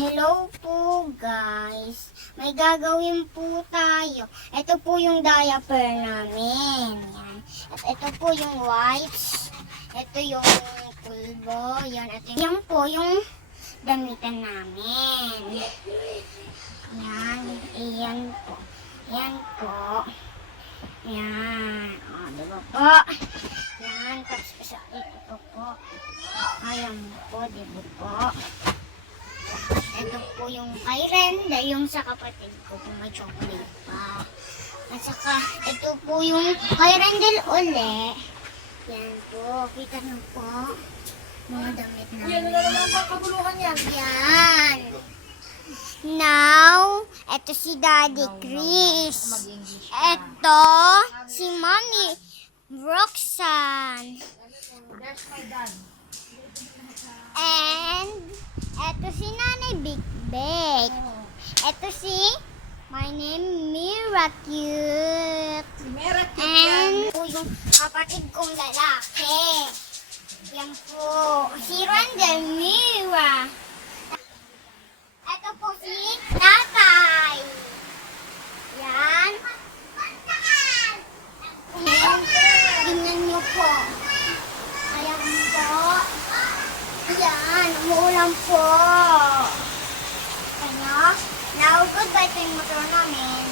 Hello po guys. May gagawin po tayo. Ito po yung diaper namin. Yan. At ito po yung wipes. Ito yung pulbo. Yan po yung damitan namin. Yan. Iyan po. Yan po. Yan. O, diba po? Yan. Tapos ito po. Ayan po, diba po? Ito po yung kay Renda, yung sa kapatid ko, kung may chocolate pa. At saka, ito po yung kay Rendel uli. Yan po, kita nyo po. Mga damit namin. Yan, wala naman pagkabuluhan yan. Yan. Now, ito si Daddy Chris. Ito, si Mommy Roxanne. There's my dad. And, eto si Nanay Big Big. Eto si my name Mira Cute. Si Mera And po yung kapatid kong lalaki. Yan po, si Randel Mira. Eto po si Tatay. Yan. Yan. Tingnan niyo po. Ayan po. Yan, umuulan po. Kanya, now goodbye to yung motor namin.